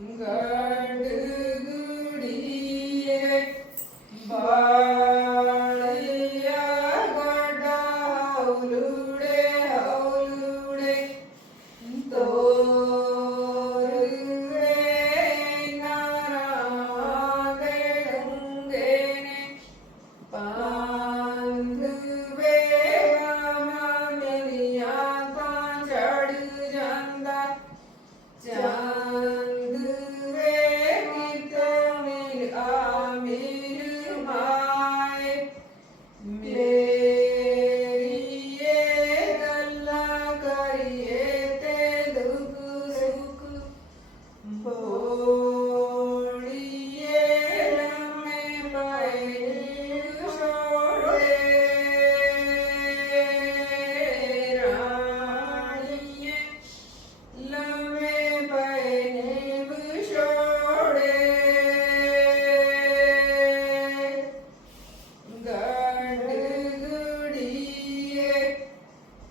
뭔가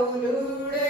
자.